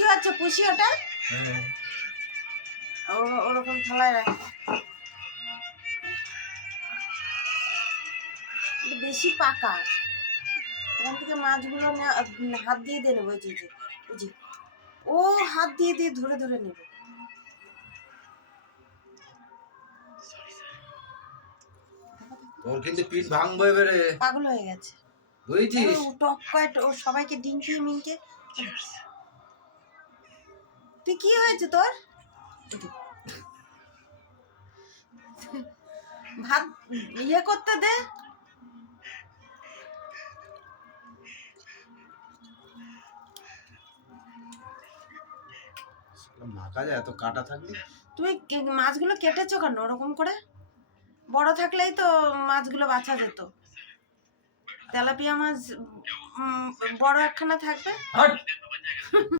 কি হচ্ছে পুষি ওটা? ওরকম থালায় রাখ। বেশি পাকা, এখান থেকে মাছগুলো হাত দিয়ে দিয়ে নেবো। ও হাত দিয়ে দিয়ে ধরে ধরে নেবে। তোর কিন্তু পিঠ ভাঙবো এবারে। পাগল হয়ে গেছে বুঝছিস? টক কয় ও সবাইকে ডিঙ্কিয়ে মিঙ্কে। তুই কি হয়েছে তোর? ভাত ইয়ে করতে দে। মাখা যায় এত কাটা থাকলে। তুমি মাছগুলো কেটেছো কেন ওরকম করে? বড় থাকলেই তো মাছগুলো বাছা যেত। তেলাপিয়া মাছ বড় একখানা থাকবে।